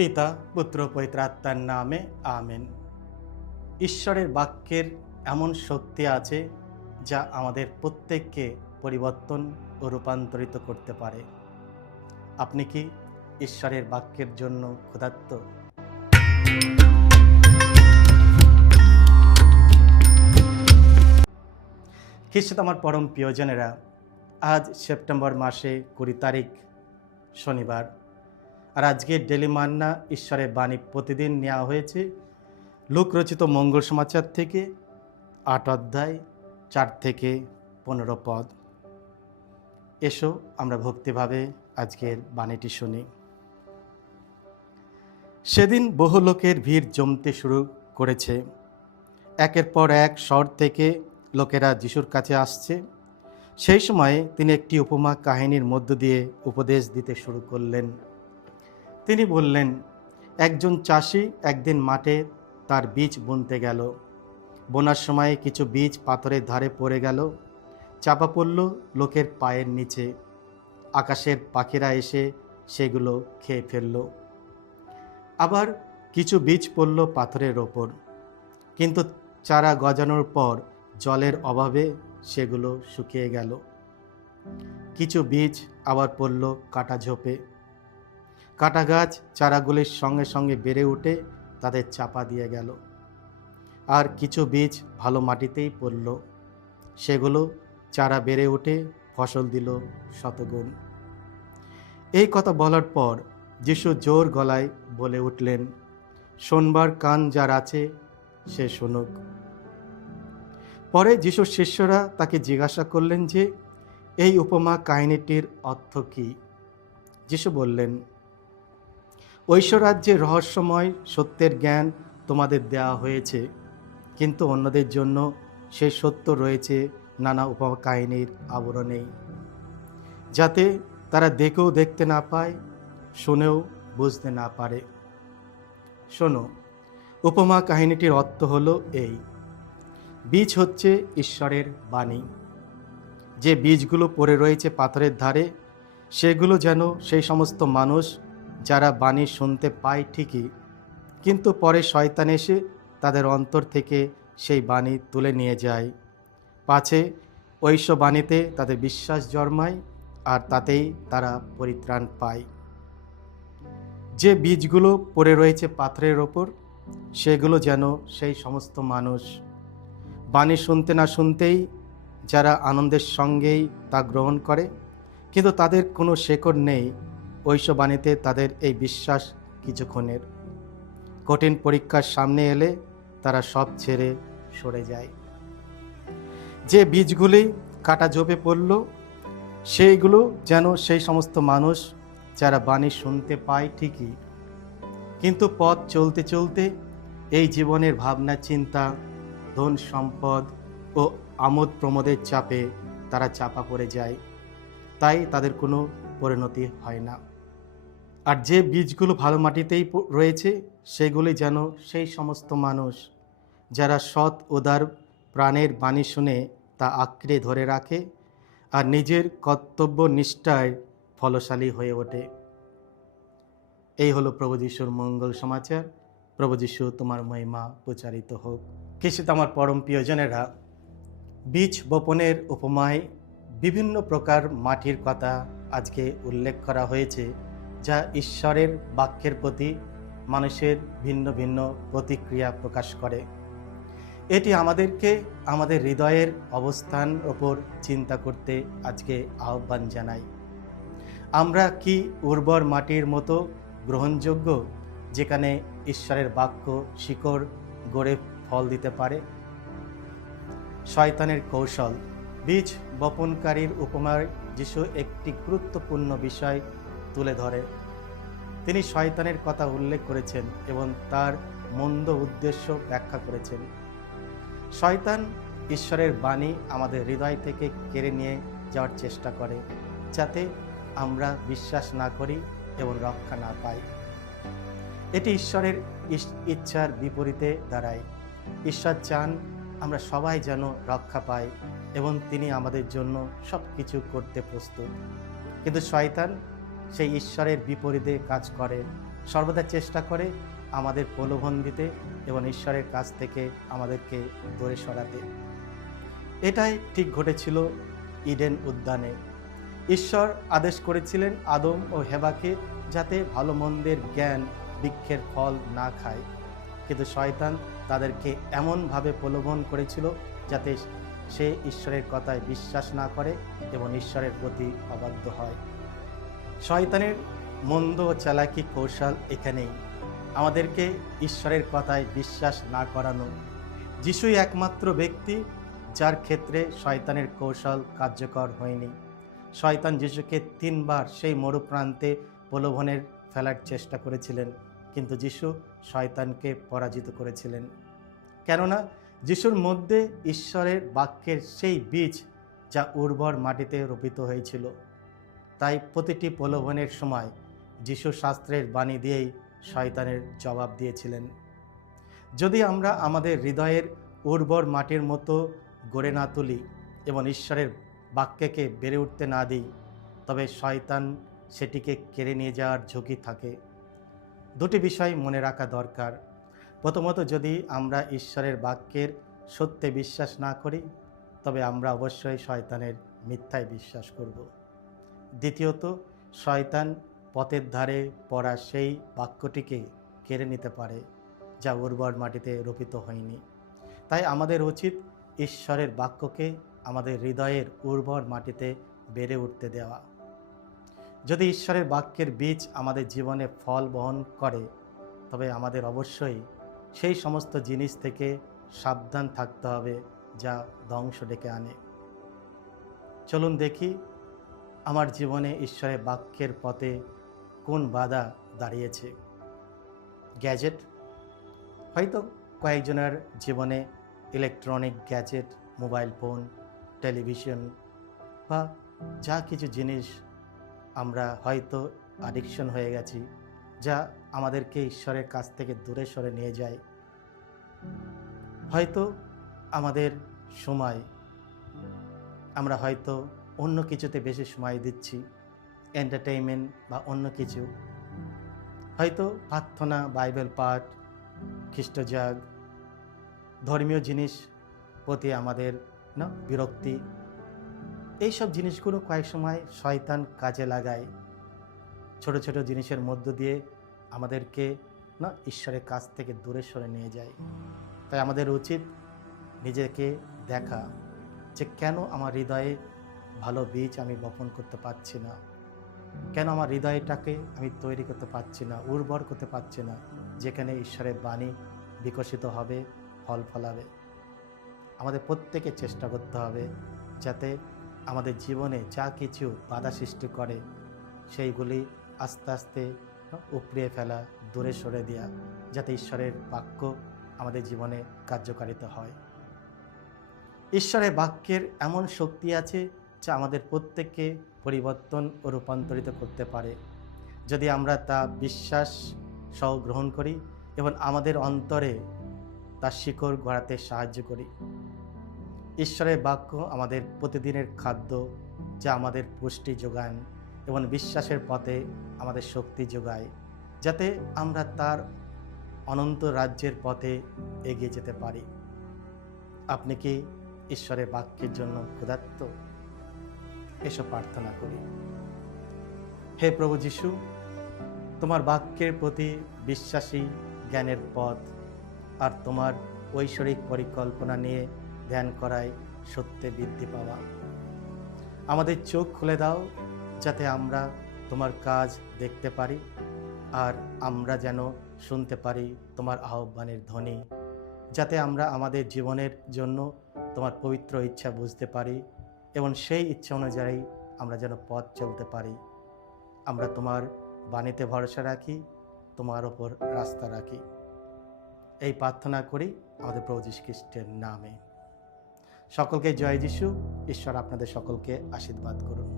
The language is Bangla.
পিতা পুত্র পবিত্র আত্মার নামে আমেন। ঈশ্বরের বাক্যের এমন শক্তি আছে যা আমাদের প্রত্যেককে পরিবর্তন ও রূপান্তরিত করতে পারে। আপনি কি ঈশ্বরের বাক্যের জন্য ক্ষুধার্ত? খ্রিস্ট আমার পরম প্রিয়জনেরা, আজ সেপ্টেম্বর মাসে 20 তারিখ শনিবার। আর আজকে ডেলি মান্না ঈশ্বরের বাণী প্রতিদিন নেওয়া হয়েছে লূক রচিত মঙ্গল সমাচার থেকে 8 অধ্যায় 4 থেকে 15 পদ। এসো আমরা ভক্তিভাবে আজকের বাণীটি শুনি। সেদিন বহু লোকের ভিড় জমতে শুরু করেছে। একের পর এক শহর থেকে লোকেরা যিশুর কাছে আসছে। সেই সময়ে তিনি একটি উপমা কাহিনীর মধ্য দিয়ে উপদেশ দিতে শুরু করলেন। তিনি বললেন, একজন চাষি একদিন মাঠে তার বীজ বুনতে গেল। বোনার সময় কিছু বীজ পাথরের ধারে পড়ে গেল, চাপা পড়ল লোকের পায়ের নিচে। আকাশের পাখিরা এসে সেগুলো খেয়ে ফেলল। আবার কিছু বীজ পড়ল পাথরের ওপর, কিন্তু চারা গজানোর পর জলের অভাবে সেগুলো শুকিয়ে গেল। কিছু বীজ আবার পড়ল কাটা ঝোপে। কাটা গাছ চারাগুলির সঙ্গে সঙ্গে বেড়ে উঠে তাদের চাপা দিয়ে গেল। আর কিছু বীজ ভালো মাটিতেই পড়ল, সেগুলো চারা বেড়ে উঠে ফসল দিল শতগুণ। এই কথা বলার পর যিশু জোর গলায় বলে উঠলেন, শোনবার কান যার আছে সে শুনুক। পরে যিশুর শিষ্যরা তাকে জিজ্ঞাসা করলেন যে এই উপমা কাহিনীটির অর্থ কী। যিশু বললেন, ঐশ্বরাজ্যের রহস্যময় সত্যের জ্ঞান তোমাদের দেওয়া হয়েছে, কিন্তু অন্যদের জন্য সেই সত্য রয়েছে নানা উপমা কাহিনীর আবরণেই, যাতে তারা দেখেও দেখতে না পায়, শুনেও বুঝতে না পারে। শোনো, উপমা কাহিনীটির অর্থ হলো এই। বীজ হচ্ছে ঈশ্বরের বাণী। যে বীজগুলো পড়ে রয়েছে পাথরের ধারে, সেগুলো যেন সেই সমস্ত মানুষ যারা বাণী শুনতে পায় ঠিকই, কিন্তু পরে শয়তান এসে তাদের অন্তর থেকে সেই বাণী তুলে নিয়ে যায়, পাছে ঐশ্ব বাণীতে তাদের বিশ্বাস জন্মায় আর তাতেই তারা পরিত্রাণ পায়। যে বীজগুলো পড়ে রয়েছে পাথরের ওপর, সেগুলো যেন সেই সমস্ত মানুষ বাণী শুনতে না শুনতেই যারা আনন্দের সঙ্গেই তা গ্রহণ করে, কিন্তু তাদের কোনো শেকড় নেই ঐশ্ব বাণীতে তাদের এই বিশ্বাস কিছুক্ষণের। কঠিন পরীক্ষার সামনে এলে তারা সব ছেড়ে সরে যায়। যে বীজগুলি কাটা ঝোপে পড়ল, সেইগুলো যেন সেই সমস্ত মানুষ যারা বাণী শুনতে পায় ঠিকই, কিন্তু পথ চলতে চলতে এই জীবনের ভাবনা চিন্তা, ধন সম্পদ ও আমোদ প্রমোদের চাপে তারা চাপা পড়ে যায়, তাই তাদের কোনো পরিণতি হয় না। আর যে বীজগুলো ভালো মাটিতেই রয়েছে, সেগুলি যেন সেই সমস্ত মানুষ যারা সৎ উদার প্রাণের বাণী শুনে তা আঁকড়ে ধরে রাখে আর নিজের কর্তব্য নিষ্ঠায় ফলশালী হয়ে ওঠে। এই হলো প্রভু যিশুর মঙ্গল সমাচার। প্রভু যিশু তোমার মহিমা প্রচারিত হোক। খ্রিস্ট আমার পরম প্রিয়জনেরা, বীজ বপনের উপমায় বিভিন্ন প্রকার মাটির কথা আজকে উল্লেখ করা হয়েছে, যা ঈশ্বরের বাক্যের প্রতি মানুষের ভিন্ন ভিন্ন প্রতিক্রিয়া প্রকাশ করে। এটি আমাদেরকে আমাদের হৃদয়ের অবস্থান ওপর চিন্তা করতে আজকে আহ্বান জানাই। আমরা কি উর্বর মাটির মতো গ্রহণযোগ্য, যেখানে ঈশ্বরের বাক্য শিকড় গড়ে ফল দিতে পারে? শয়তানের কৌশল। বীজ বপনকারীর উপমায় যিশু একটি গুরুত্বপূর্ণ বিষয় তুলে ধরে। তিনি শয়তানের কথা উল্লেখ করেছেন এবং তার মন্দ উদ্দেশ্য ব্যাখ্যা করেছেন। শয়তান ঈশ্বরের বাণী আমাদের হৃদয় থেকে কেড়ে নিয়ে যাওয়ার চেষ্টা করে, যাতে আমরা বিশ্বাস না করি এবং রক্ষা না পাই। এটি ঈশ্বরের ইচ্ছার বিপরীতে দাঁড়ায়। ঈশ্বর চান আমরা সবাই যেন রক্ষা পাই এবং তিনি আমাদের জন্য সব কিছু করতে প্রস্তুত, কিন্তু শয়তান সেই ঈশ্বরের বিপরীতে কাজ করে। সর্বদা চেষ্টা করে আমাদের প্রলোভন দিতে এবং ঈশ্বরের কাছ থেকে আমাদেরকে দূরে সরাতে। এটাই ঠিক ঘটেছিল ইডেন উদ্যানে। ঈশ্বর আদেশ করেছিলেন আদম ও হেবাকে যাতে ভালো মন্দের জ্ঞান বৃক্ষের ফল না খায়, কিন্তু শয়তান তাদেরকে এমনভাবে প্রলোভন করেছিল যাতে সে ঈশ্বরের কথায় বিশ্বাস না করে এবং ঈশ্বরের প্রতি অবাধ্য হয়। শয়তানের মন্দ ও চালাকি কৌশল এখানেই, আমাদেরকে ঈশ্বরের কথায় বিশ্বাস না করানো। যিশুই একমাত্র ব্যক্তি যার ক্ষেত্রে শয়তানের কৌশল কার্যকর হয়নি। শয়তান যিশুকে 3 বার সেই মরুপ্রান্তে প্রলোভনের ফেলার চেষ্টা করেছিলেন, কিন্তু যিশু শয়তানকে পরাজিত করেছিলেন। কেননা যিশুর মধ্যে ঈশ্বরের বাক্যের সেই বীজ যা উর্বর মাটিতে রোপিত হয়েছিল। তাই প্রতিটি প্রলোভনের সময় যিশু শাস্ত্রের বাণী দিয়েই শয়তানের জবাব দিয়েছিলেন। যদি আমরা আমাদের হৃদয়ের উর্বর মাটির মতো গড়ে না তুলি এবং ঈশ্বরের বাক্যকে বেড়ে উঠতে না দিই, তবে শয়তান সেটিকে কেড়ে নিয়ে যাওয়ার ঝুঁকি থাকে। দুটি বিষয় মনে রাখা দরকার। প্রথমত, যদি আমরা ঈশ্বরের বাক্যের সত্যে বিশ্বাস না করি, তবে আমরা অবশ্যই শয়তানের মিথ্যায় বিশ্বাস করব। দ্বিতীয়ত, শয়তান পথের ধারে পড়া সেই বাক্যটিকে কেড়ে নিতে পারে যা উর্বর মাটিতে রোপিত হয়নি। তাই আমাদের উচিত ঈশ্বরের বাক্যকে আমাদের হৃদয়ের উর্বর মাটিতে বেড়ে উঠতে দেওয়া। যদি ঈশ্বরের বাক্যের বীজ আমাদের জীবনে ফল বহন করে, তবে আমাদের অবশ্যই সেই সমস্ত জিনিস থেকে সাবধান থাকতে হবে যা ধ্বংস ডেকে আনে। চলুন দেখি আমার জীবনে ঈশ্বরের বাক্যের পথে কোন বাধা দাঁড়িয়েছে। গ্যাজেট, হয়তো কয়েকজনের জীবনে electronic gadget, mobile phone, television বা যা কিছু জিনিস আমরা হয়তো অ্যাডিকশন হয়ে গেছি, যা আমাদেরকে ঈশ্বরের কাছ থেকে দূরে সরে নিয়ে যায়। হয়তো আমাদের সময় আমরা হয়তো অন্য কিছুতে বেশি সময় দিচ্ছি, এন্টারটেইনমেন্ট বা অন্য কিছু, হয়তো প্রার্থনা, বাইবেল পাঠ, খ্রিস্টজাগ, ধর্মীয় জিনিস প্রতি আমাদের বিরক্তি। এইসব জিনিসগুলো কয়েক সময় শয়তান কাজে লাগায়, ছোট ছোট জিনিসের মধ্য দিয়ে আমাদেরকে ঈশ্বরের কাছ থেকে দূরে সরে নিয়ে যায়। তাই আমাদের উচিত নিজেকে দেখা যে কেন আমার হৃদয়ে ভালো বীজ আমি বপন করতে পারছি না, কেন আমার হৃদয়টাকে আমি তৈরি করতে পারছি না, উর্বর করতে পারছি না, যেখানে ঈশ্বরের বাণী বিকশিত হবে, ফল ফলাবে। আমাদের প্রত্যেকে চেষ্টা করতে হবে যাতে আমাদের জীবনে যা কিছু বাধা সৃষ্টি করে সেইগুলি আস্তে আস্তে উপড়িয়ে ফেলা, দূরে সরে দেওয়া, যাতে ঈশ্বরের বাক্য আমাদের জীবনে কার্যকারিতা হয়। ঈশ্বরের বাক্যের এমন শক্তি আছে যা আমাদের প্রত্যেককে পরিবর্তন ও রূপান্তরিত করতে পারে, যদি আমরা তা বিশ্বাস সহ গ্রহণ করি এবং আমাদের অন্তরে তার শিকড় গড়াতে সাহায্য করি। ঈশ্বরের বাক্য আমাদের প্রতিদিনের খাদ্য, যা আমাদের পুষ্টি যোগান এবং বিশ্বাসের পথে আমাদের শক্তি যোগায়, যাতে আমরা তার অনন্ত রাজ্যের পথে এগিয়ে যেতে পারি। আপনি কি ঈশ্বরের বাক্যের জন্য ক্ষুধার্ত? এসব প্রার্থনা করি। হে প্রভু যিশু, তোমার বাক্যের প্রতি বিশ্বাসী জ্ঞানের পথ আর তোমার ঐশ্বরিক পরিকল্পনা নিয়ে ধ্যান করায় সত্যে বৃদ্ধি পাওয়া। আমাদের চোখ খুলে দাও যাতে আমরা তোমার কাজ দেখতে পারি আর আমরা যেন শুনতে পারি তোমার আহ্বানের ধ্বনি, যাতে আমরা আমাদের জীবনের জন্য তোমার পবিত্র ইচ্ছা বুঝতে পারি এবং সেই ইচ্ছা অনুযায়ী আমরা যেন পথ চলতে পারি। আমরা তোমার বাণীতে ভরসা রাখি, তোমার ওপর রাস্তা রাখি। এই প্রার্থনা করি আমাদের প্রভু যীশু খ্রিস্টের নামে। সকলকে জয় যিশু। ঈশ্বর আপনাদের সকলকে আশীর্বাদ করুন।